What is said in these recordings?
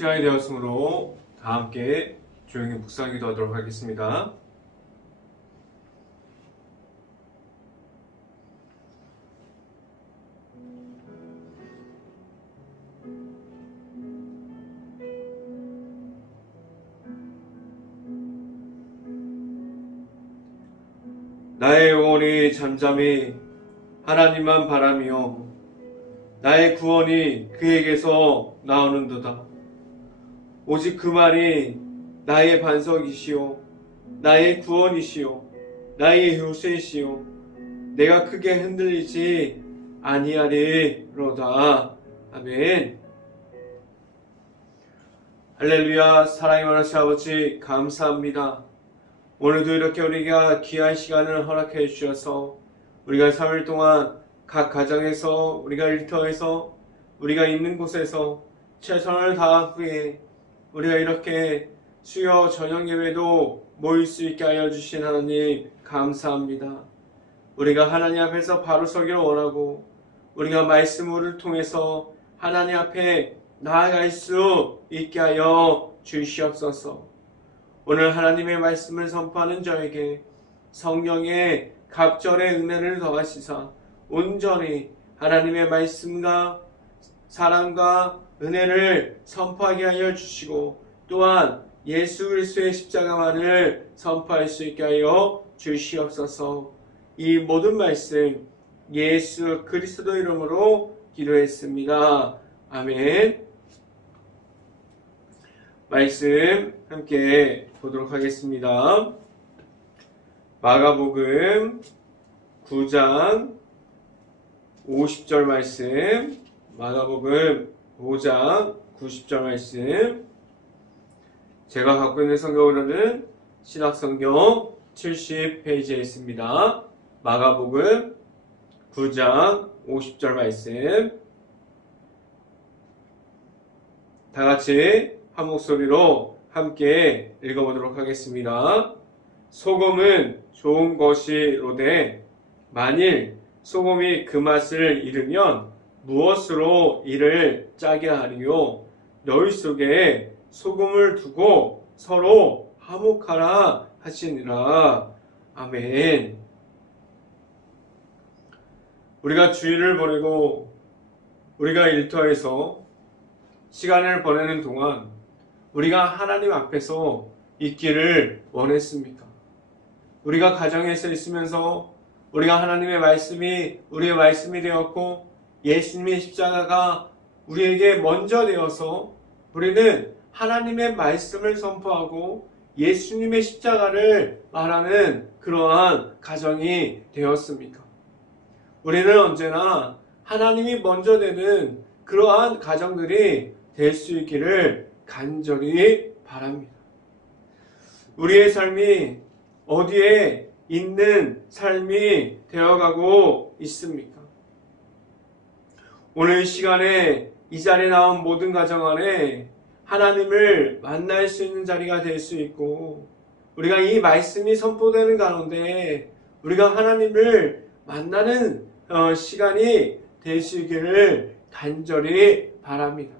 시간이 되었으므로 다 함께 조용히 묵상기도 하도록 하겠습니다. 나의 영혼이 잠잠히 하나님만 바라며 나의 구원이 그에게서 나오는도다. 오직 그만이 나의 반석이시요 나의 구원이시요 나의 요새시요 내가 크게 흔들리지 아니하리로다. 아멘. 할렐루야. 사랑의 많으신 아버지 감사합니다. 오늘도 이렇게 우리가 귀한 시간을 허락해 주셔서 우리가 3일 동안 각 가정에서 우리가 일터에서 우리가 있는 곳에서 최선을 다한 후에 우리가 이렇게 수요 저녁 예배도 모일 수 있게 하여 주신 하나님 감사합니다. 우리가 하나님 앞에서 바로 서기를 원하고 우리가 말씀을 통해서 하나님 앞에 나아갈 수 있게 하여 주시옵소서. 오늘 하나님의 말씀을 선포하는 저에게 성령의 갑절의 은혜를 더하시사 온전히 하나님의 말씀과 사랑과 은혜를 선포하게 하여 주시고 또한 예수 그리스도의 십자가만을 선포할 수 있게 하여 주시옵소서. 이 모든 말씀 예수 그리스도 이름으로 기도했습니다. 아멘. 말씀 함께 보도록 하겠습니다. 마가복음 9장 50절 말씀, 마가복음 5장 90절 말씀, 제가 갖고 있는 성경으로는 신학성경 70페이지에 있습니다. 마가복음 9장 50절 말씀, 다 같이 한 목소리로 함께 읽어보도록 하겠습니다. 소금은 좋은 것이로되 만일 소금이 그 맛을 잃으면 무엇으로 이를 짜게 하리요? 너희 속에 소금을 두고 서로 화목하라 하시니라. 아멘. 우리가 주일을 보내고 우리가 일터에서 시간을 보내는 동안 우리가 하나님 앞에서 있기를 원했습니까? 우리가 가정에서 있으면서 우리가 하나님의 말씀이 우리의 말씀이 되었고 예수님의 십자가가 우리에게 먼저 되어서 우리는 하나님의 말씀을 선포하고 예수님의 십자가를 말하는 그러한 가정이 되었습니까? 우리는 언제나 하나님이 먼저 되는 그러한 가정들이 될 수 있기를 간절히 바랍니다. 우리의 삶이 어디에 있는 삶이 되어가고 있습니까? 오늘 시간에 이 자리에 나온 모든 가정 안에 하나님을 만날 수 있는 자리가 될 수 있고 우리가 이 말씀이 선포되는 가운데 우리가 하나님을 만나는 시간이 될 수 있기를 간절히 바랍니다.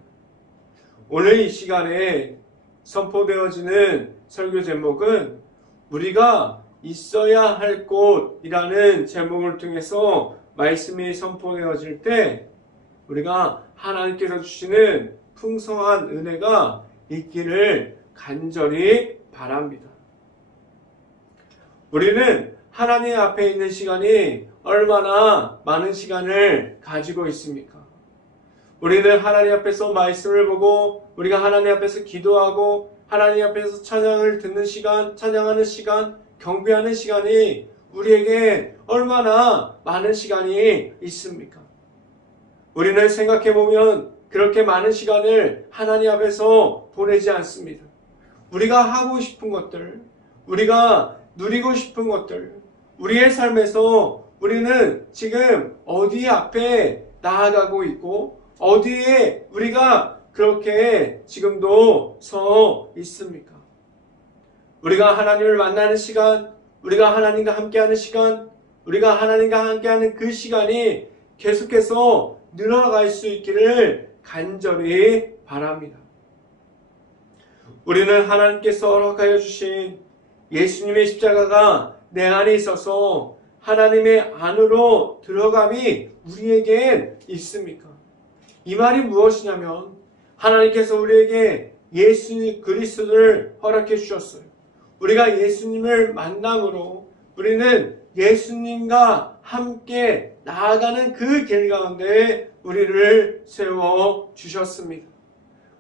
오늘 이 시간에 선포되어지는 설교 제목은 우리가 있어야 할 곳이라는 제목을 통해서 말씀이 선포되어질 때 우리가 하나님께서 주시는 풍성한 은혜가 있기를 간절히 바랍니다. 우리는 하나님 앞에 있는 시간이 얼마나 많은 시간을 가지고 있습니까? 우리는 하나님 앞에서 말씀을 보고 우리가 하나님 앞에서 기도하고 하나님 앞에서 찬양을 듣는 시간, 찬양하는 시간, 경배하는 시간이 우리에게 얼마나 많은 시간이 있습니까? 우리는 생각해보면 그렇게 많은 시간을 하나님 앞에서 보내지 않습니다. 우리가 하고 싶은 것들, 우리가 누리고 싶은 것들, 우리의 삶에서 우리는 지금 어디 앞에 나아가고 있고 어디에 우리가 그렇게 지금도 서 있습니까? 우리가 하나님을 만나는 시간, 우리가 하나님과 함께하는 시간, 우리가 하나님과 함께하는 그 시간이 계속해서 늘어갈 수 있기를 간절히 바랍니다. 우리는 하나님께서 허락하여 주신 예수님의 십자가가 내 안에 있어서 하나님의 안으로 들어감이 우리에겐 있습니까? 이 말이 무엇이냐면 하나님께서 우리에게 예수 그리스도를 허락해 주셨어요. 우리가 예수님을 만남으로 우리는 예수님과 함께 나아가는 그 길 가운데 우리를 세워 주셨습니다.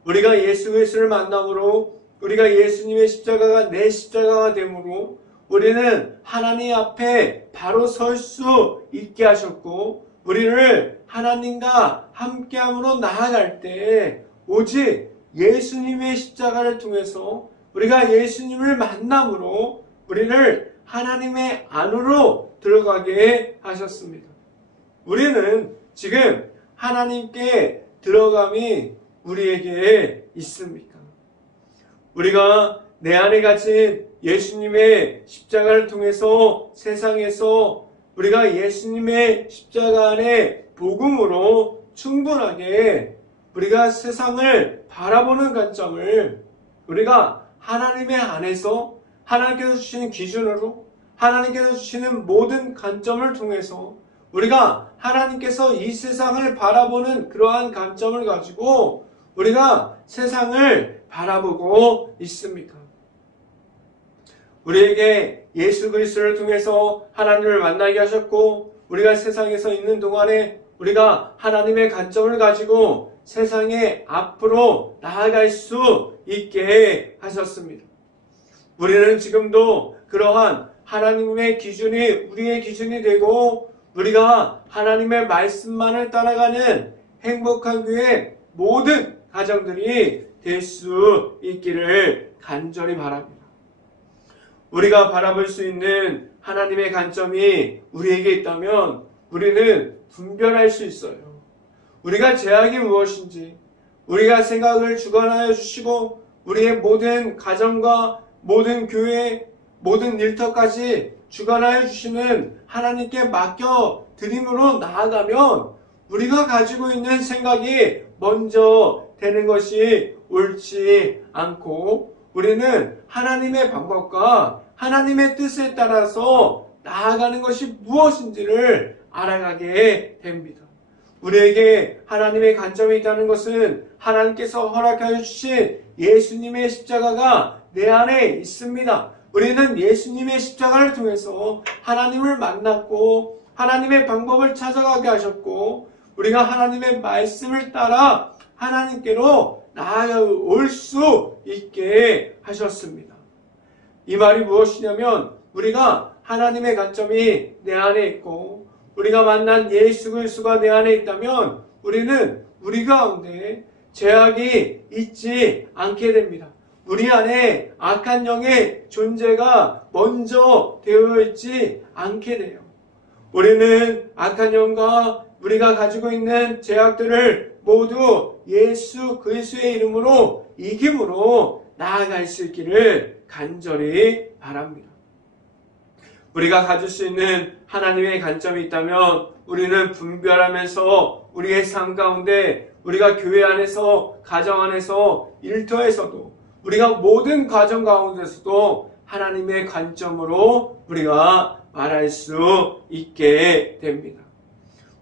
우리가 예수 그리스도를 만남으로 우리가 예수님의 십자가가 내 십자가가 되므로 우리는 하나님 앞에 바로 설 수 있게 하셨고 우리를 하나님과 함께함으로 나아갈 때 오직 예수님의 십자가를 통해서 우리가 예수님을 만남으로 우리를 하나님의 안으로 들어가게 하셨습니다. 우리는 지금 하나님께 들어감이 우리에게 있습니까? 우리가 내 안에 가진 예수님의 십자가를 통해서 세상에서 우리가 예수님의 십자가 안에 복음으로 충분하게 우리가 세상을 바라보는 관점을 우리가 하나님의 안에서 하나님께서 주시는 기준으로 하나님께서 주시는 모든 관점을 통해서 우리가 하나님께서 이 세상을 바라보는 그러한 관점을 가지고 우리가 세상을 바라보고 있습니까? 우리에게 예수 그리스도를 통해서 하나님을 만나게 하셨고 우리가 세상에서 있는 동안에 우리가 하나님의 관점을 가지고 세상에 앞으로 나아갈 수 있게 하셨습니다. 우리는 지금도 그러한 하나님의 기준이 우리의 기준이 되고 우리가 하나님의 말씀만을 따라가는 행복한 교회 모든 가정들이 될 수 있기를 간절히 바랍니다. 우리가 바라볼 수 있는 하나님의 관점이 우리에게 있다면 우리는 분별할 수 있어요. 우리가 죄악이 무엇인지 우리가 생각을 주관하여 주시고 우리의 모든 가정과 모든 교회 모든 일터까지 주관하여 주시는 하나님께 맡겨 드림으로 나아가면 우리가 가지고 있는 생각이 먼저 되는 것이 옳지 않고 우리는 하나님의 방법과 하나님의 뜻에 따라서 나아가는 것이 무엇인지를 알아가게 됩니다. 우리에게 하나님의 관점이 있다는 것은 하나님께서 허락하여 주신 예수님의 십자가가 내 안에 있습니다. 우리는 예수님의 십자가를 통해서 하나님을 만났고 하나님의 방법을 찾아가게 하셨고 우리가 하나님의 말씀을 따라 하나님께로 나아올 수 있게 하셨습니다. 이 말이 무엇이냐면 우리가 하나님의 관점이 내 안에 있고 우리가 만난 예수 그리스도가 내 안에 있다면 우리는 우리 가운데 죄악이 있지 않게 됩니다. 우리 안에 악한 영의 존재가 먼저 되어 있지 않게 돼요. 우리는 악한 영과 우리가 가지고 있는 죄악들을 모두 예수 그리스도의 이름으로 이김으로 나아갈 수 있기를 간절히 바랍니다. 우리가 가질 수 있는 하나님의 관점이 있다면 우리는 분별하면서 우리의 삶 가운데 우리가 교회 안에서 가정 안에서 일터에서도 우리가 모든 가정 가운데서도 하나님의 관점으로 우리가 말할 수 있게 됩니다.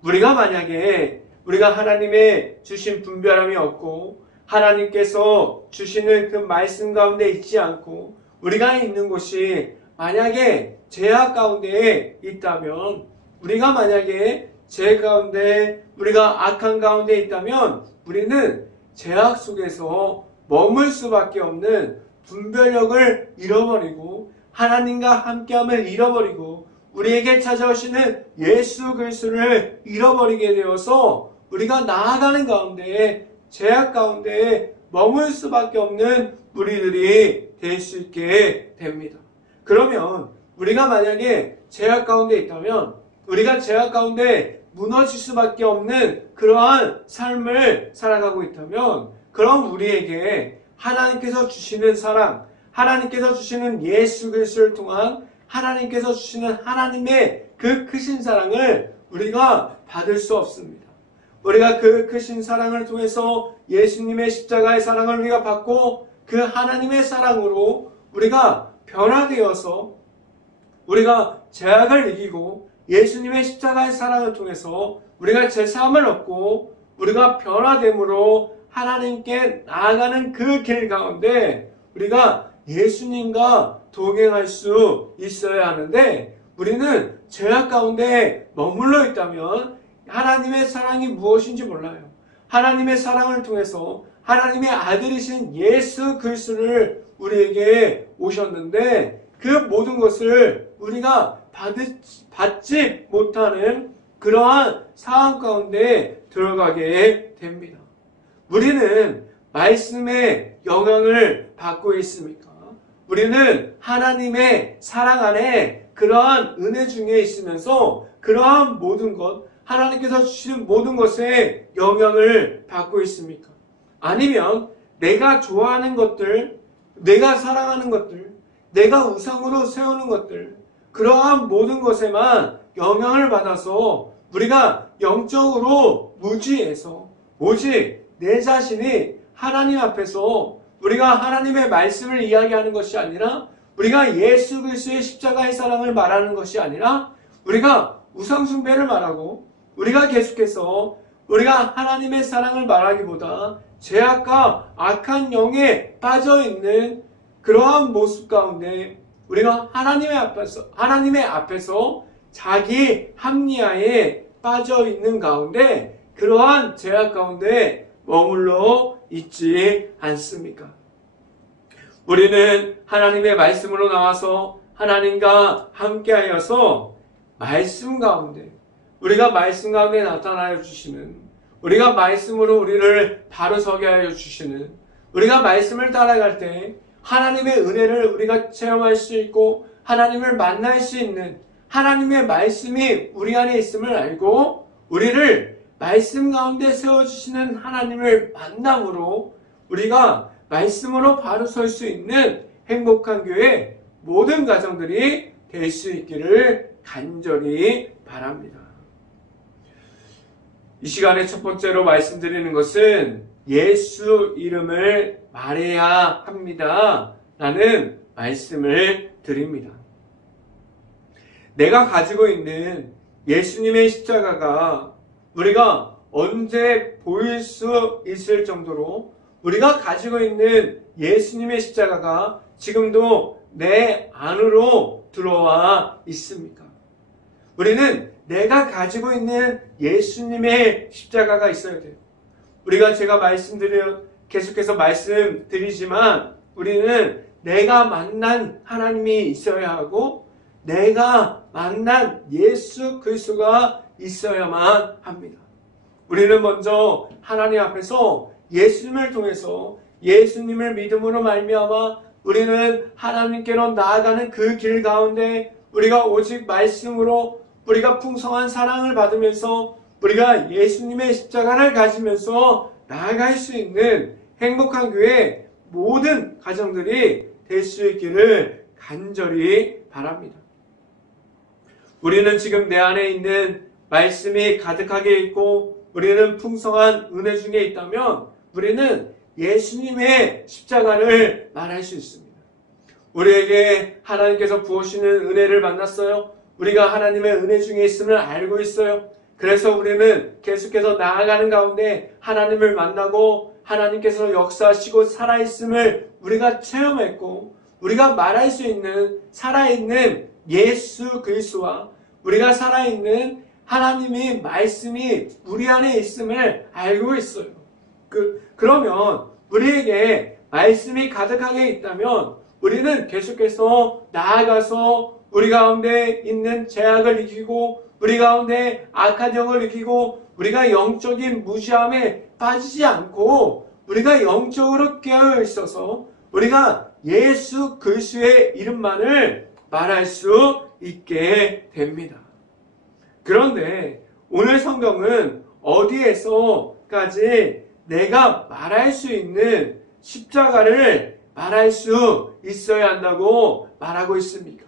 우리가 만약에 우리가 하나님의 주신 분별함이 없고 하나님께서 주시는 그 말씀 가운데 있지 않고 우리가 있는 곳이 만약에 죄악 가운데에 있다면 우리가 만약에 죄 가운데 우리가 악한 가운데 있다면 우리는 죄악 속에서 머물 수밖에 없는 분별력을 잃어버리고 하나님과 함께함을 잃어버리고 우리에게 찾아오시는 예수 그리스도를 잃어버리게 되어서 우리가 나아가는 가운데 죄악 가운데 머물 수밖에 없는 우리들이 될 수 있게 됩니다. 그러면 우리가 만약에 죄악 가운데 있다면 우리가 죄악 가운데 무너질 수밖에 없는 그러한 삶을 살아가고 있다면 그럼 우리에게 하나님께서 주시는 사랑, 하나님께서 주시는 예수 그리스도를 통한 하나님께서 주시는 하나님의 그 크신 사랑을 우리가 받을 수 없습니다. 우리가 그 크신 사랑을 통해서 예수님의 십자가의 사랑을 우리가 받고 그 하나님의 사랑으로 우리가 변화되어서 우리가 죄악을 이기고 예수님의 십자가의 사랑을 통해서 우리가 제사함을 얻고 우리가 변화됨으로 하나님께 나아가는 그 길 가운데 우리가 예수님과 동행할 수 있어야 하는데, 우리는 죄악 가운데 머물러 있다면 하나님의 사랑이 무엇인지 몰라요. 하나님의 사랑을 통해서 하나님의 아들이신 예수 그리스도를 우리에게 오셨는데 그 모든 것을 우리가 받지 못하는 그러한 상황 가운데 들어가게 됩니다. 우리는 말씀의 영향을 받고 있습니까? 우리는 하나님의 사랑 안에 그러한 은혜 중에 있으면서 그러한 모든 것, 하나님께서 주신 모든 것에 영향을 받고 있습니까? 아니면 내가 좋아하는 것들, 내가 사랑하는 것들, 내가 우상으로 세우는 것들, 그러한 모든 것에만 영향을 받아서 우리가 영적으로 무지해서 오직 내 자신이 하나님 앞에서 우리가 하나님의 말씀을 이야기하는 것이 아니라, 우리가 예수 그리스도의 십자가의 사랑을 말하는 것이 아니라 우리가 우상 숭배를 말하고 우리가 계속해서 우리가 하나님의 사랑을 말하기보다 죄악과 악한 영에 빠져있는 그러한 모습 가운데 우리가 하나님의 앞에서 자기 합리화에 빠져있는 가운데 그러한 죄악 가운데 머물러 있지 않습니까? 우리는 하나님의 말씀으로 나와서 하나님과 함께하여서 말씀 가운데, 우리가 말씀 가운데 나타나여 주시는, 우리가 말씀으로 우리를 바로 서게 하여 주시는, 우리가 말씀을 따라갈 때 하나님의 은혜를 우리가 체험할 수 있고 하나님을 만날 수 있는 하나님의 말씀이 우리 안에 있음을 알고 우리를 말씀 가운데 세워주시는 하나님을 만남으로 우리가 말씀으로 바로 설 수 있는 행복한 교회 모든 가정들이 될 수 있기를 간절히 바랍니다. 이 시간에 첫 번째로 말씀드리는 것은 예수 이름을 말해야 합니다 라는 말씀을 드립니다. 내가 가지고 있는 예수님의 십자가가 우리가 언제 보일 수 있을 정도로 우리가 가지고 있는 예수님의 십자가가 지금도 내 안으로 들어와 있습니까? 우리는 내가 가지고 있는 예수님의 십자가가 있어야 돼요. 제가 계속해서 말씀드리지만 우리는 내가 만난 하나님이 있어야 하고 내가 만난 예수 그리스도가 있어야만 합니다. 우리는 먼저 하나님 앞에서 예수님을 통해서 예수님을 믿음으로 말미암아 우리는 하나님께로 나아가는 그 길 가운데 우리가 오직 말씀으로 우리가 풍성한 사랑을 받으면서 우리가 예수님의 십자가를 가지면서 나아갈 수 있는 행복한 교회 모든 가정들이 될 수 있기를 간절히 바랍니다. 우리는 지금 내 안에 있는 말씀이 가득하게 있고 우리는 풍성한 은혜 중에 있다면 우리는 예수님의 십자가를 말할 수 있습니다. 우리에게 하나님께서 부으시는 은혜를 만났어요. 우리가 하나님의 은혜 중에 있음을 알고 있어요. 그래서 우리는 계속해서 나아가는 가운데 하나님을 만나고 하나님께서 역사하시고 살아있음을 우리가 체험했고 우리가 말할 수 있는 살아있는 예수 그리스도와 우리가 살아있는 하나님의 말씀이 우리 안에 있음을 알고 있어요. 그러면 우리에게 말씀이 가득하게 있다면 우리는 계속해서 나아가서 우리 가운데 있는 죄악을 이기고 우리 가운데 악한 영을 이기고 우리가 영적인 무지함에 빠지지 않고 우리가 영적으로 깨어 있어서 우리가 예수 그리스도의 이름만을 말할 수 있게 됩니다. 그런데 오늘 성경은 어디에서까지 내가 말할 수 있는 십자가를 말할 수 있어야 한다고 말하고 있습니까?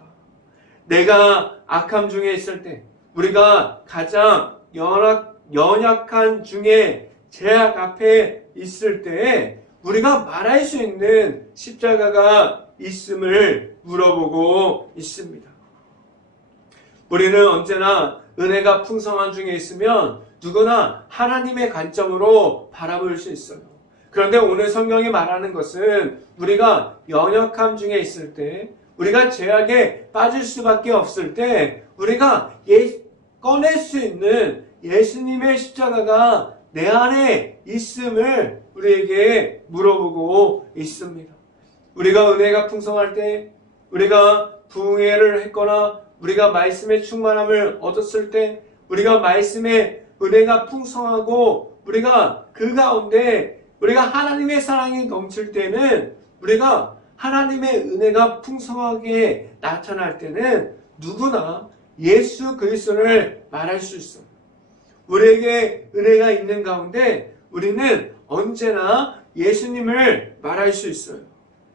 내가 악함 중에 있을 때, 우리가 가장 연약한 중에 죄악 앞에 있을 때 우리가 말할 수 있는 십자가가 있음을 물어보고 있습니다. 우리는 언제나 은혜가 풍성한 중에 있으면 누구나 하나님의 관점으로 바라볼 수 있어요. 그런데 오늘 성경이 말하는 것은 우리가 연약함 중에 있을 때, 우리가 죄악에 빠질 수밖에 없을 때 우리가 꺼낼 수 있는 예수님의 십자가가 내 안에 있음을 우리에게 물어보고 있습니다. 우리가 은혜가 풍성할 때, 우리가 부흥회를 했거나 우리가 말씀의 충만함을 얻었을 때, 우리가 말씀의 은혜가 풍성하고 우리가 그 가운데 우리가 하나님의 사랑이 넘칠 때는, 우리가 하나님의 은혜가 풍성하게 나타날 때는 누구나 예수 그리스도를 말할 수 있어요. 우리에게 은혜가 있는 가운데 우리는 언제나 예수님을 말할 수 있어요.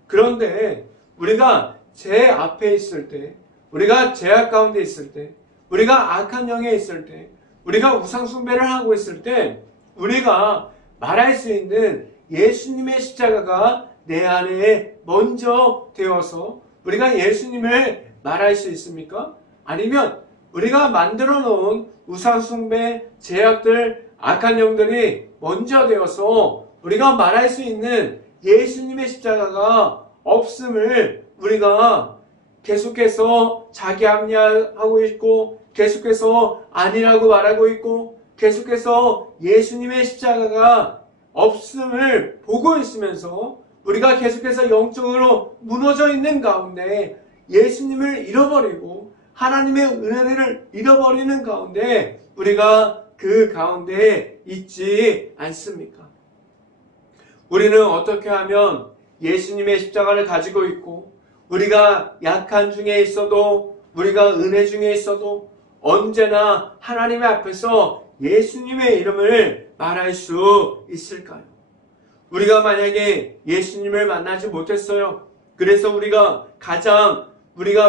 그런데 우리가 죄 앞에 있을 때, 우리가 죄악 가운데 있을 때, 우리가 악한 영에 있을 때, 우리가 우상숭배를 하고 있을 때 우리가 말할 수 있는 예수님의 십자가가 내 안에 먼저 되어서 우리가 예수님을 말할 수 있습니까? 아니면 우리가 만들어 놓은 우상숭배, 죄악들, 악한 영들이 먼저 되어서 우리가 말할 수 있는 예수님의 십자가가 없음을 우리가 계속해서 자기 합리화하고 있고, 계속해서 아니라고 말하고 있고, 계속해서 예수님의 십자가가 없음을 보고 있으면서 우리가 계속해서 영적으로 무너져 있는 가운데 예수님을 잃어버리고 하나님의 은혜를 잃어버리는 가운데 우리가 그 가운데 있지 않습니까? 우리는 어떻게 하면 예수님의 십자가를 가지고 있고, 우리가 약한 중에 있어도, 우리가 은혜 중에 있어도 언제나 하나님 앞에서 예수님의 이름을 말할 수 있을까요? 우리가 만약에 예수님을 만나지 못했어요. 그래서 우리가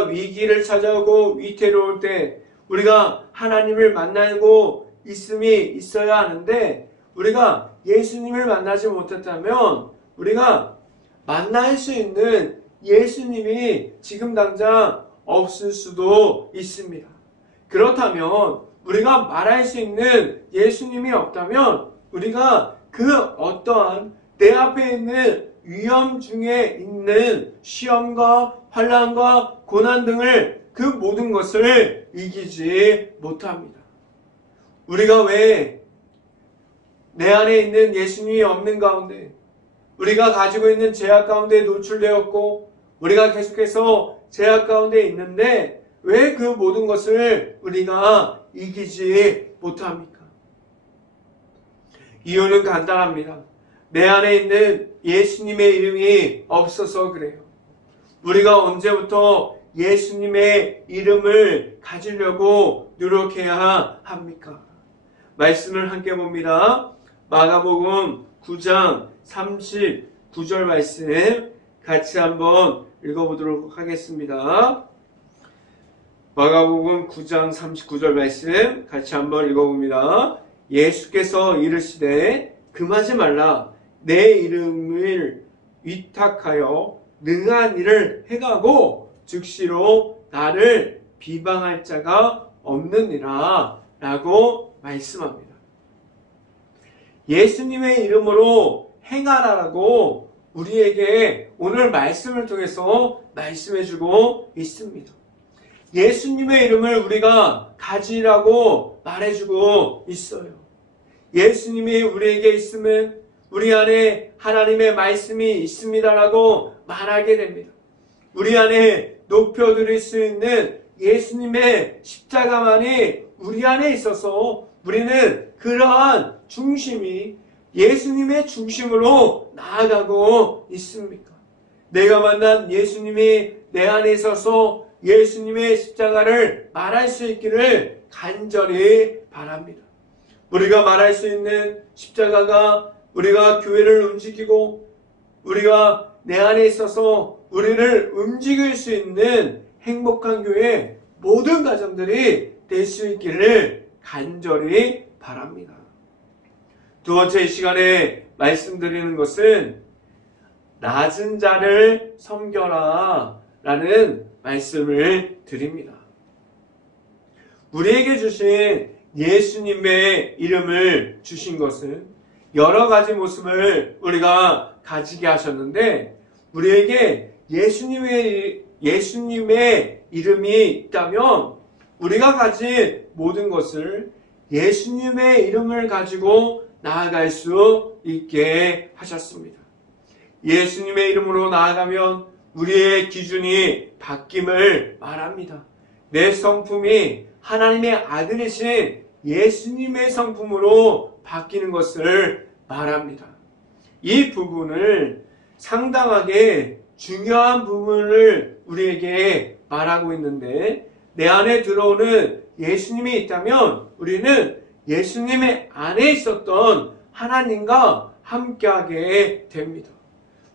위기를 찾아오고 위태로울 때 우리가 하나님을 만나고 있음이 있어야 하는데, 우리가 예수님을 만나지 못했다면 우리가 만날 수 있는 예수님이 지금 당장 없을 수도 있습니다. 그렇다면 우리가 말할 수 있는 예수님이 없다면 우리가 그 어떠한 내 앞에 있는 위험 중에 있는 시험과 환난과 고난 등을, 그 모든 것을 이기지 못합니다. 우리가 왜 내 안에 있는 예수님이 없는 가운데, 우리가 가지고 있는 죄악 가운데 노출되었고 우리가 계속해서 죄악 가운데 있는데 왜 그 모든 것을 우리가 이기지 못합니까? 이유는 간단합니다. 내 안에 있는 예수님의 이름이 없어서 그래요. 우리가 언제부터 예수님의 이름을 가지려고 노력해야 합니까? 말씀을 함께 봅니다. 마가복음 9장 39절 말씀 같이 한번 읽어보도록 하겠습니다. 마가복음 9장 39절 말씀 같이 한번 읽어봅니다. 예수께서 이르시되 금하지 말라. 내 이름을 위탁하여 능한 일을 행하고 즉시로 나를 비방할 자가 없느니라 라고 말씀합니다. 예수님의 이름으로 행하라라고 우리에게 오늘 말씀을 통해서 말씀해주고 있습니다. 예수님의 이름을 우리가 가지라고 말해주고 있어요. 예수님이 우리에게 있으면 우리 안에 하나님의 말씀이 있습니다라고 말하게 됩니다. 우리 안에 높여드릴 수 있는 예수님의 십자가만이 우리 안에 있어서 우리는 그러한 중심이 예수님의 중심으로 나아가고 있습니까? 내가 만난 예수님이 내 안에 있어서 예수님의 십자가를 말할 수 있기를 간절히 바랍니다. 우리가 말할 수 있는 십자가가 우리가 교회를 움직이고 우리가 내 안에 있어서 우리를 움직일 수 있는 행복한 교회 모든 가정들이 될 수 있기를 간절히 바랍니다. 두 번째 이 시간에 말씀드리는 것은 낮은 자를 섬겨라 라는 말씀을 드립니다. 우리에게 주신 예수님의 이름을 주신 것은 여러 가지 모습을 우리가 가지게 하셨는데, 우리에게 예수님의 이름이 있다면 우리가 가진 모든 것을 예수님의 이름을 가지고 나아갈 수 있게 하셨습니다. 예수님의 이름으로 나아가면 우리의 기준이 바뀜을 말합니다. 내 성품이 하나님의 아들이신 예수님의 성품으로 바뀌는 것을 말합니다. 이 부분을 상당하게 중요한 부분을 우리에게 말하고 있는데, 내 안에 들어오는 예수님이 있다면 우리는 예수님의 안에 있었던 하나님과 함께하게 됩니다.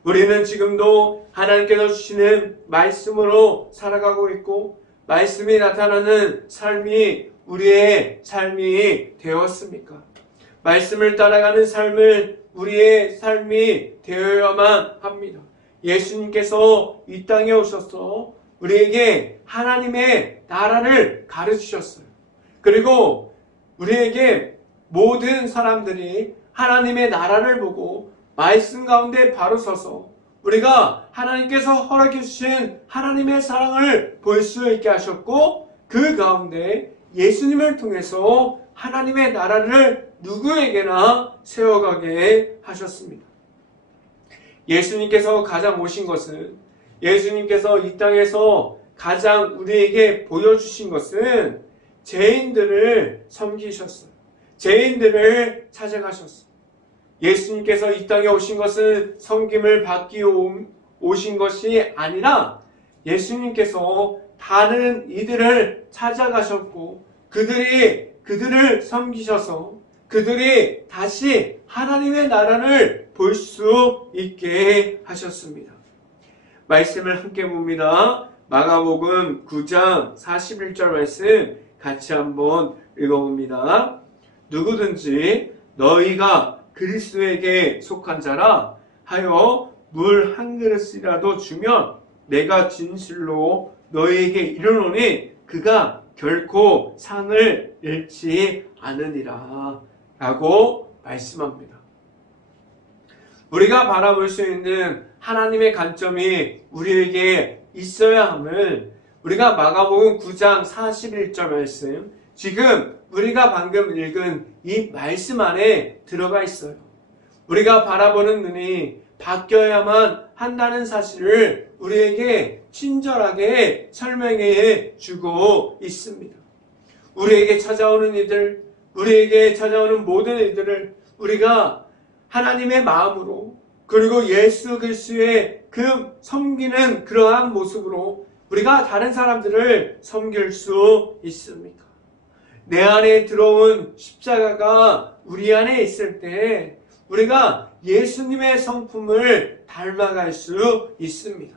우리는 지금도 하나님께서 주시는 말씀으로 살아가고 있고, 말씀이 나타나는 삶이 우리의 삶이 되었습니까? 말씀을 따라가는 삶을 우리의 삶이 되어야만 합니다. 예수님께서 이 땅에 오셔서 우리에게 하나님의 나라를 가르치셨어요. 그리고 우리에게 모든 사람들이 하나님의 나라를 보고 말씀 가운데 바로 서서 우리가 하나님께서 허락해 주신 하나님의 사랑을 볼 수 있게 하셨고, 그 가운데 예수님을 통해서 하나님의 나라를 누구에게나 세워가게 하셨습니다. 예수님께서 가장 오신 것은, 예수님께서 이 땅에서 가장 우리에게 보여주신 것은 죄인들을 섬기셨어요. 죄인들을 찾아가셨어요. 예수님께서 이 땅에 오신 것은 섬김을 받기 오신 것이 아니라, 예수님께서 다른 이들을 찾아가셨고 그들을 섬기셔서 그들이 다시 하나님의 나라를 볼 수 있게 하셨습니다. 말씀을 함께 봅니다. 마가복음 9장 41절 말씀 같이 한번 읽어봅니다. 누구든지 너희가 그리스도에게 속한 자라 하여 물 한 그릇이라도 주면 내가 진실로 너희에게 이르노니 그가 결코 상을 잃지 않으리라 라고 말씀합니다. 우리가 바라볼 수 있는 하나님의 관점이 우리에게 있어야 함을 우리가 마가복음 9장 41절 말씀, 지금 우리가 방금 읽은 이 말씀 안에 들어가 있어요. 우리가 바라보는 눈이 바뀌어야만 한다는 사실을 우리에게 친절하게 설명해 주고 있습니다. 우리에게 찾아오는 이들, 우리에게 찾아오는 모든 이들을 우리가 하나님의 마음으로, 그리고 예수 그리스도의 그 섬기는 그러한 모습으로 우리가 다른 사람들을 섬길 수 있습니까? 내 안에 들어온 십자가가 우리 안에 있을 때 우리가 예수님의 성품을 닮아갈 수 있습니다.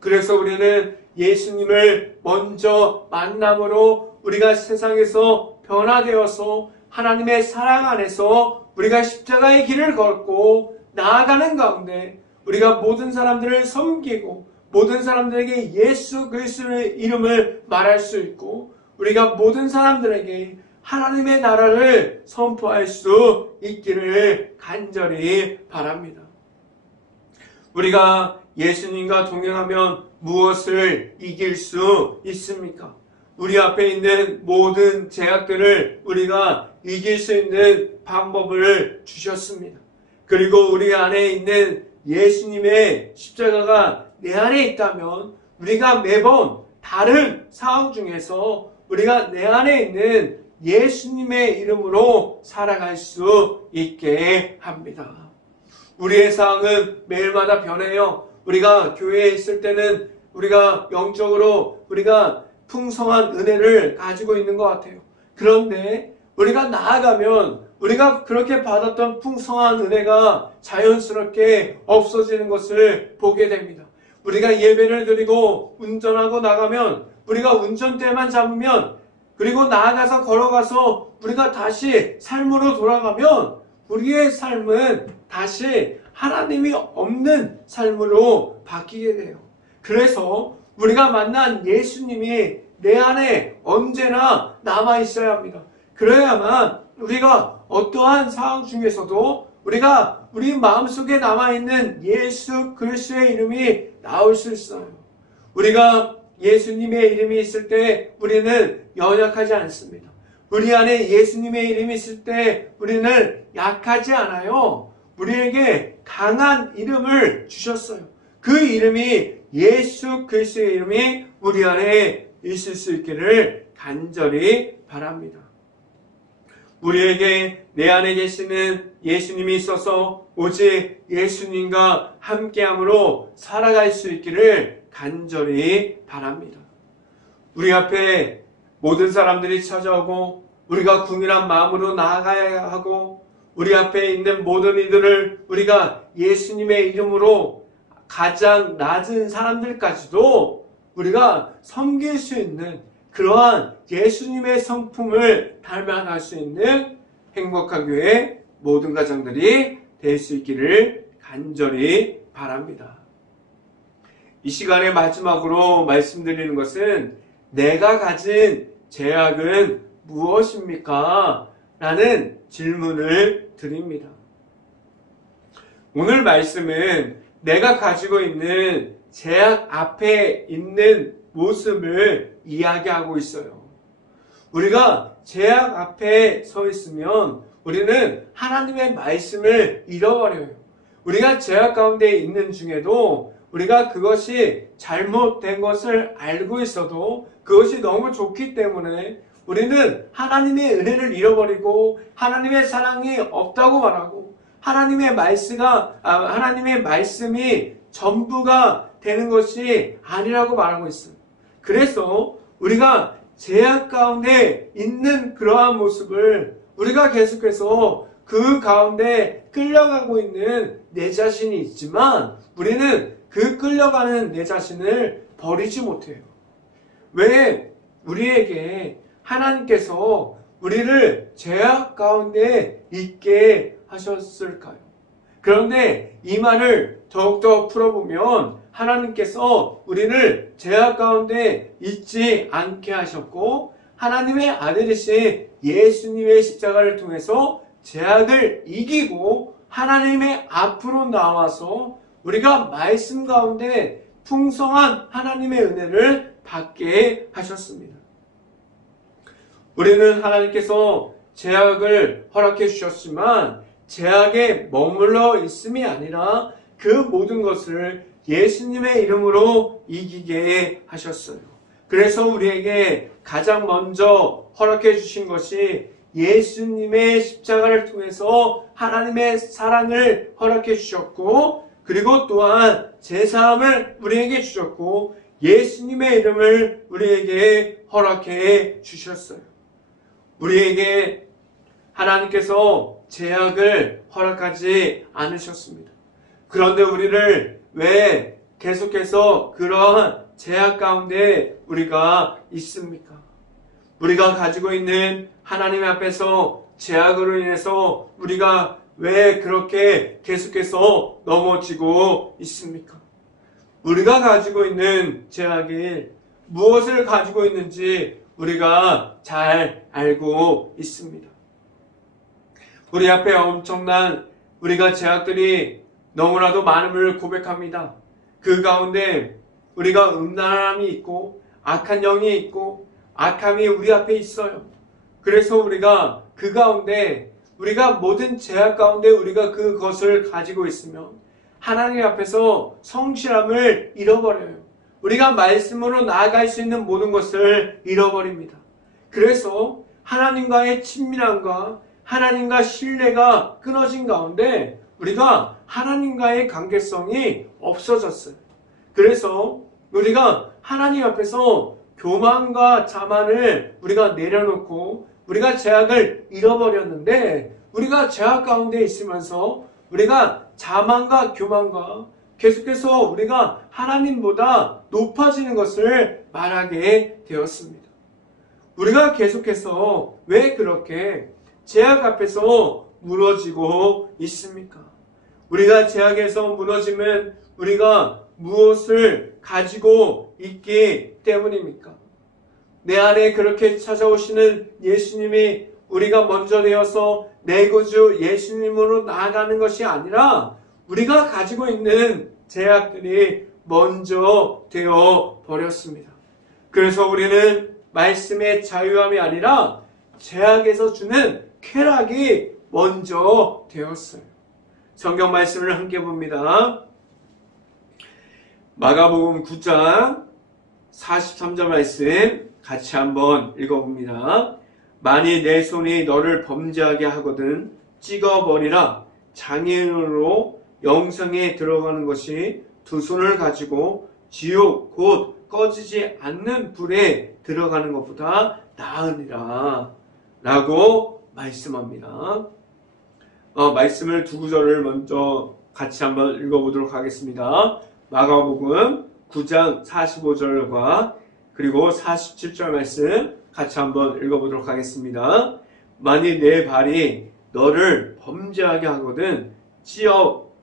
그래서 우리는 예수님을 먼저 만남으로 우리가 세상에서 변화되어서 하나님의 사랑 안에서 우리가 십자가의 길을 걷고 나아가는 가운데 우리가 모든 사람들을 섬기고 모든 사람들에게 예수 그리스도의 이름을 말할 수 있고 우리가 모든 사람들에게 하나님의 나라를 선포할 수 있기를 간절히 바랍니다. 우리가 예수님과 동행하면 무엇을 이길 수 있습니까? 우리 앞에 있는 모든 제약들을 우리가 이길 수 있는 방법을 주셨습니다. 그리고 우리 안에 있는 예수님의 십자가가 내 안에 있다면 우리가 매번 다른 상황 중에서 우리가 내 안에 있는 예수님의 이름으로 살아갈 수 있게 합니다. 우리의 상황은 매일마다 변해요. 우리가 교회에 있을 때는 우리가 영적으로 우리가 풍성한 은혜를 가지고 있는 것 같아요. 그런데 우리가 나아가면 우리가 그렇게 받았던 풍성한 은혜가 자연스럽게 없어지는 것을 보게 됩니다. 우리가 예배를 드리고 운전하고 나가면 우리가 운전대만 잡으면 그리고 나아가서 걸어가서 우리가 다시 삶으로 돌아가면 우리의 삶은 다시 하나님이 없는 삶으로 바뀌게 돼요. 그래서 우리가 만난 예수님이 내 안에 언제나 남아 있어야 합니다. 그래야만 우리가 어떠한 상황 중에서도 우리가 우리 마음속에 남아있는 예수 그리스도의 이름이 나올 수 있어요. 우리가 예수님의 이름이 있을 때 우리는 연약하지 않습니다. 우리 안에 예수님의 이름이 있을 때 우리는 약하지 않아요. 우리에게 강한 이름을 주셨어요. 그 이름이 예수 그리스도의 이름이 우리 안에 있을 수 있기를 간절히 바랍니다. 우리에게 내 안에 계시는 예수님이 있어서 오직 예수님과 함께함으로 살아갈 수 있기를 간절히 바랍니다. 우리 앞에 모든 사람들이 찾아오고 우리가 궁일한 마음으로 나아가야 하고 우리 앞에 있는 모든 이들을 우리가 예수님의 이름으로 가장 낮은 사람들까지도 우리가 섬길 수 있는 그러한 예수님의 성품을 닮아갈 수 있는 행복한 교회 모든 가정들이 될 수 있기를 간절히 바랍니다. 이 시간의 마지막으로 말씀드리는 것은 내가 가진 죄악은 무엇입니까? 라는 질문을 드립니다. 오늘 말씀은 내가 가지고 있는 죄악 앞에 있는 모습을 이야기하고 있어요. 우리가 죄악 앞에 서 있으면 우리는 하나님의 말씀을 잃어버려요. 우리가 죄악 가운데 있는 중에도 우리가 그것이 잘못된 것을 알고 있어도 그것이 너무 좋기 때문에 우리는 하나님의 은혜를 잃어버리고 하나님의 사랑이 없다고 말하고 하나님의 말씀이 전부가 되는 것이 아니라고 말하고 있어요. 그래서 우리가 죄악 가운데 있는 그러한 모습을 우리가 계속해서 그 가운데 끌려가고 있는 내 자신이 있지만 우리는 그 끌려가는 내 자신을 버리지 못해요. 왜 우리에게 하나님께서 우리를 죄악 가운데 있게 하셨을까요? 그런데 이 말을 더욱더 풀어보면 하나님께서 우리를 죄악 가운데 있지 않게 하셨고 하나님의 아들이신 예수님의 십자가를 통해서 죄악을 이기고 하나님의 앞으로 나와서 우리가 말씀 가운데 풍성한 하나님의 은혜를 받게 하셨습니다. 우리는 하나님께서 죄악을 허락해 주셨지만 죄악에 머물러 있음이 아니라 그 모든 것을 예수님의 이름으로 이기게 하셨어요. 그래서 우리에게 가장 먼저 허락해 주신 것이 예수님의 십자가를 통해서 하나님의 사랑을 허락해 주셨고 그리고 또한 제사함을 우리에게 주셨고 예수님의 이름을 우리에게 허락해 주셨어요. 우리에게 하나님께서 죄악을 허락하지 않으셨습니다. 그런데 우리를 왜 계속해서 그러한 죄악 가운데 우리가 있습니까? 우리가 가지고 있는 하나님 앞에서 죄악으로 인해서 우리가 왜 그렇게 계속해서 넘어지고 있습니까? 우리가 가지고 있는 죄악이 무엇을 가지고 있는지 우리가 잘 알고 있습니다. 우리 앞에 엄청난 우리가 죄악들이 너무나도 많음을 고백합니다. 그 가운데 우리가 음란함이 있고 악한 영이 있고 악함이 우리 앞에 있어요. 그래서 우리가 그 가운데 우리가 모든 죄악 가운데 우리가 그것을 가지고 있으면 하나님 앞에서 성실함을 잃어버려요. 우리가 말씀으로 나아갈 수 있는 모든 것을 잃어버립니다. 그래서 하나님과의 친밀함과 하나님과 신뢰가 끊어진 가운데 우리가 하나님과의 관계성이 없어졌어요. 그래서 우리가 하나님 앞에서 교만과 자만을 우리가 내려놓고 우리가 죄악을 잃어버렸는데 우리가 죄악 가운데 있으면서 우리가 자만과 교만과 계속해서 우리가 하나님보다 높아지는 것을 말하게 되었습니다. 우리가 계속해서 왜 그렇게 죄악 앞에서 무너지고 있습니까? 우리가 죄악에서 무너지면 우리가 무엇을 가지고 있기 때문입니까? 내 안에 그렇게 찾아오시는 예수님이 우리가 먼저 되어서 내 구주 예수님으로 나아가는 것이 아니라 우리가 가지고 있는 죄악들이 먼저 되어 버렸습니다. 그래서 우리는 말씀의 자유함이 아니라 죄악에서 주는 쾌락이 먼저 되었어요. 성경 말씀을 함께 봅니다. 마가복음 9장 43절 말씀 같이 한번 읽어봅니다. 만일 내 손이 너를 범죄하게 하거든 찍어버리라. 장애인으로 영생에 들어가는 것이 두 손을 가지고 지옥 곧 꺼지지 않는 불에 들어가는 것보다 나으니라 라고 말씀합니다. 말씀을 두 구절을 먼저 같이 한번 읽어보도록 하겠습니다. 마가복음 9장 45절과 그리고 47절 말씀 같이 한번 읽어보도록 하겠습니다. 만일 내 발이 너를 범죄하게 하거든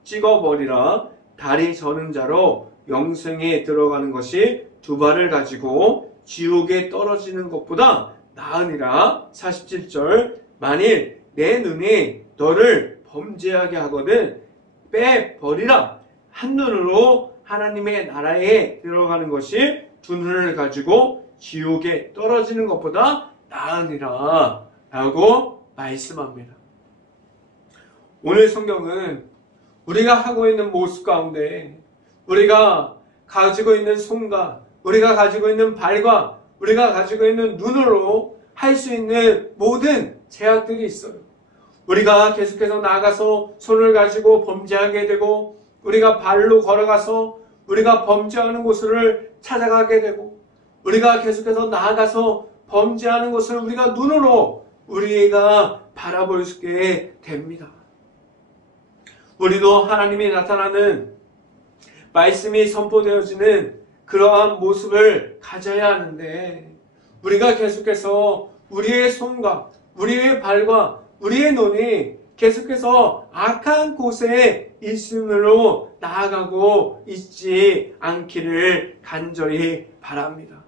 찍어버리라. 다리 저는 자로 영생에 들어가는 것이 두 발을 가지고 지옥에 떨어지는 것보다 나으니라. 47절 만일 내 눈이 너를 범죄하게 하거든 빼버리라. 한 눈으로 하나님의 나라에 들어가는 것이 두 눈을 가지고 지옥에 떨어지는 것보다 나으니라 라고 말씀합니다. 오늘 성경은 우리가 하고 있는 모습 가운데 우리가 가지고 있는 손과 우리가 가지고 있는 발과 우리가 가지고 있는 눈으로 할 수 있는 모든 제약들이 있어요. 우리가 계속해서 나가서 손을 가지고 범죄하게 되고 우리가 발로 걸어가서 우리가 범죄하는 곳을 찾아가게 되고 우리가 계속해서 나아가서 범죄하는 것을 우리가 눈으로 우리가 바라볼 수 있게 됩니다. 우리도 하나님이 나타나는 말씀이 선포되어지는 그러한 모습을 가져야 하는데 우리가 계속해서 우리의 손과 우리의 발과 우리의 눈이 계속해서 악한 곳에 있음으로 나아가고 있지 않기를 간절히 바랍니다.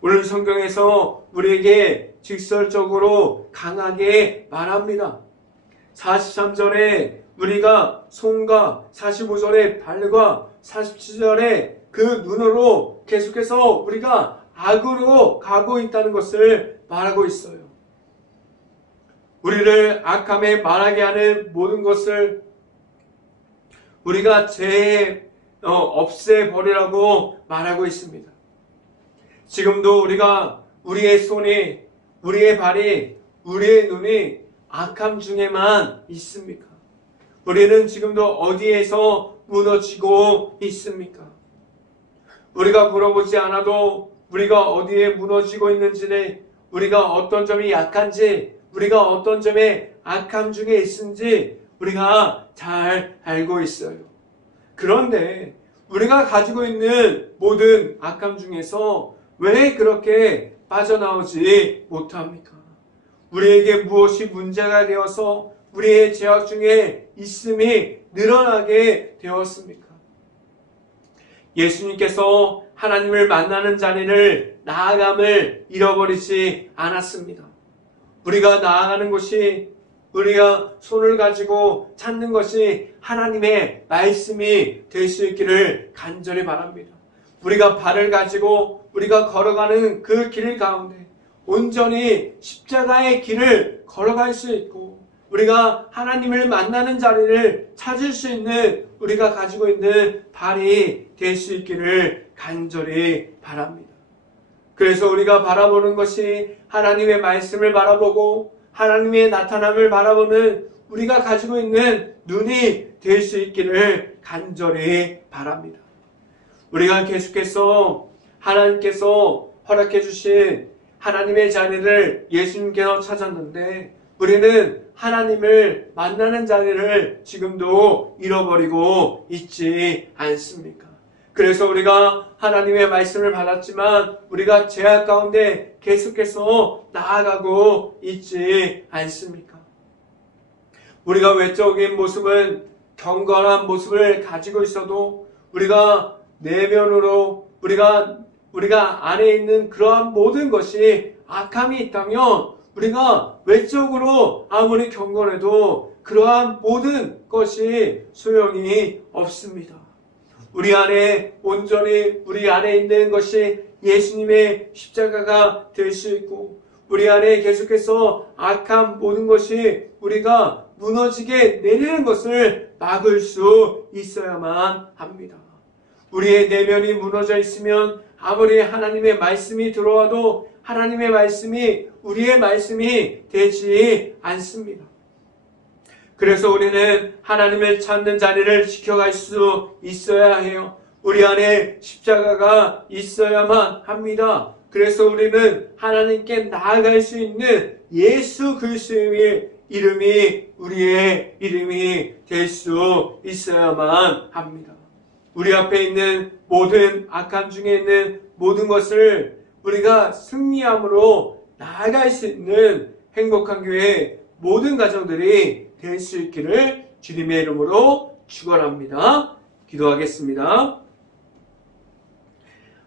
오늘 성경에서 우리에게 직설적으로 강하게 말합니다. 43절에 우리가 손과 45절에 발과 47절에 그 눈으로 계속해서 우리가 악으로 가고 있다는 것을 말하고 있어요. 우리를 악함에 말하게 하는 모든 것을 우리가 죄에 없애버리라고 말하고 있습니다. 지금도 우리가 우리의 손이, 우리의 발이, 우리의 눈이 악함 중에만 있습니까? 우리는 지금도 어디에서 무너지고 있습니까? 우리가 물어보지 않아도 우리가 어디에 무너지고 있는지는 우리가 어떤 점이 약한지 우리가 어떤 점에 악함 중에 있는지 우리가 잘 알고 있어요. 그런데 우리가 가지고 있는 모든 악함 중에서 왜 그렇게 빠져나오지 못합니까? 우리에게 무엇이 문제가 되어서 우리의 죄악 중에 있음이 늘어나게 되었습니까? 예수님께서 하나님을 만나는 자리를 나아감을 잃어버리지 않았습니다. 우리가 나아가는 곳이 우리가 손을 가지고 찾는 것이 하나님의 말씀이 될 수 있기를 간절히 바랍니다. 우리가 발을 가지고 우리가 걸어가는 그 길 가운데 온전히 십자가의 길을 걸어갈 수 있고 우리가 하나님을 만나는 자리를 찾을 수 있는 우리가 가지고 있는 발이 될 수 있기를 간절히 바랍니다. 그래서 우리가 바라보는 것이 하나님의 말씀을 바라보고 하나님의 나타남을 바라보는 우리가 가지고 있는 눈이 될 수 있기를 간절히 바랍니다. 우리가 계속해서 하나님께서 허락해 주신 하나님의 자리를 예수님께서 찾았는데 우리는 하나님을 만나는 자리를 지금도 잃어버리고 있지 않습니까? 그래서 우리가 하나님의 말씀을 받았지만 우리가 죄악 가운데 계속해서 나아가고 있지 않습니까? 우리가 외적인 모습은 경건한 모습을 가지고 있어도 우리가 내면으로 우리가 안에 있는 그러한 모든 것이 악함이 있다면 우리가 외적으로 아무리 경건해도 그러한 모든 것이 소용이 없습니다. 우리 안에 온전히 우리 안에 있는 것이 예수님의 십자가가 될 수 있고 우리 안에 계속해서 악한 모든 것이 우리가 무너지게 내리는 것을 막을 수 있어야만 합니다. 우리의 내면이 무너져 있으면 아무리 하나님의 말씀이 들어와도 하나님의 말씀이 우리의 말씀이 되지 않습니다. 그래서 우리는 하나님을 찾는 자리를 지켜갈 수 있어야 해요. 우리 안에 십자가가 있어야만 합니다. 그래서 우리는 하나님께 나아갈 수 있는 예수 그리스도의 이름이 우리의 이름이 될 수 있어야만 합니다. 우리 앞에 있는 모든 악함 중에 있는 모든 것을 우리가 승리함으로 나아갈 수 있는 행복한 교회 모든 가정들이 될 수 있기를 주님의 이름으로 축원합니다. 기도하겠습니다.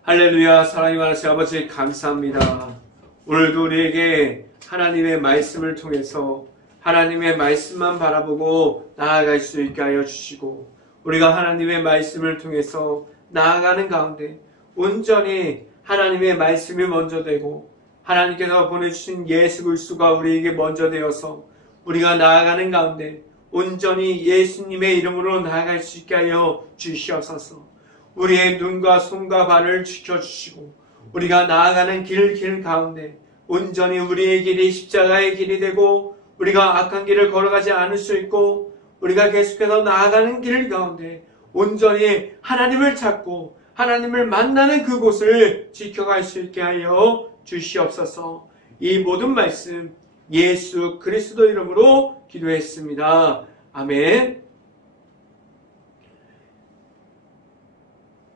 할렐루야. 사랑이 많으신 아버지 감사합니다. 오늘도 우리에게 하나님의 말씀을 통해서 하나님의 말씀만 바라보고 나아갈 수 있게 하여 주시고 우리가 하나님의 말씀을 통해서 나아가는 가운데 온전히 하나님의 말씀이 먼저 되고 하나님께서 보내주신 예수 그리스도가 우리에게 먼저 되어서 우리가 나아가는 가운데 온전히 예수님의 이름으로 나아갈 수 있게 하여 주시옵소서. 우리의 눈과 손과 발을 지켜주시고 우리가 나아가는 길 가운데 온전히 우리의 길이 십자가의 길이 되고 우리가 악한 길을 걸어가지 않을 수 있고 우리가 계속해서 나아가는 길 가운데 온전히 하나님을 찾고 하나님을 만나는 그곳을 지켜갈 수 있게 하여 주시옵소서. 이 모든 말씀 예수 그리스도 이름으로 기도했습니다. 아멘.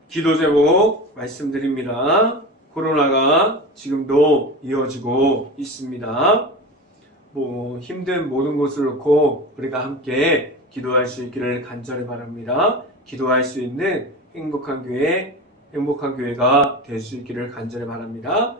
기도 제목 말씀드립니다. 코로나가 지금도 이어지고 있습니다. 힘든 모든 것을 놓고 우리가 함께 기도할 수 있기를 간절히 바랍니다. 기도할 수 있는 행복한 교회가 될 수 있기를 간절히 바랍니다.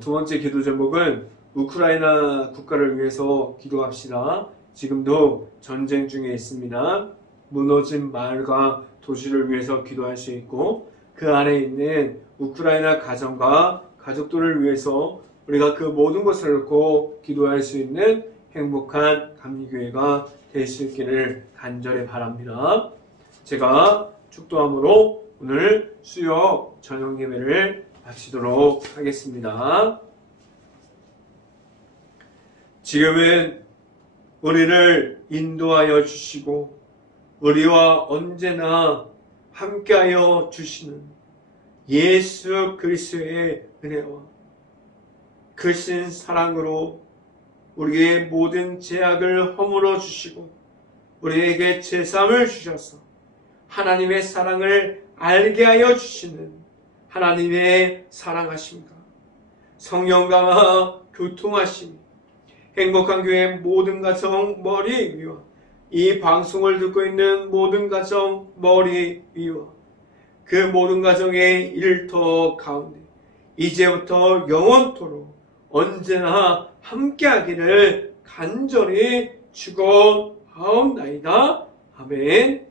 두 번째 기도 제목은 우크라이나 국가를 위해서 기도합시다. 지금도 전쟁 중에 있습니다. 무너진 마을과 도시를 위해서 기도할 수 있고 그 안에 있는 우크라이나 가정과 가족들을 위해서 우리가 그 모든 것을 놓고 기도할 수 있는 행복한 감리교회가 될 수 있기를 간절히 바랍니다. 제가 축도함으로 오늘 수요 저녁 예배를 마치도록 하겠습니다. 지금은 우리를 인도하여 주시고 우리와 언제나 함께하여 주시는 예수 그리스도의 은혜와 크신 사랑으로 우리의 모든 죄악을 허물어 주시고 우리에게 제사함을 주셔서 하나님의 사랑을 알게 하여 주시는 하나님의 사랑하심과 성령과 교통하심이 행복한 교회 모든 가정 머리 위와 이 방송을 듣고 있는 모든 가정 머리 위와 그 모든 가정의 일터 가운데 이제부터 영원토록 언제나 함께하기를 간절히 축원하옵나이다. 아멘.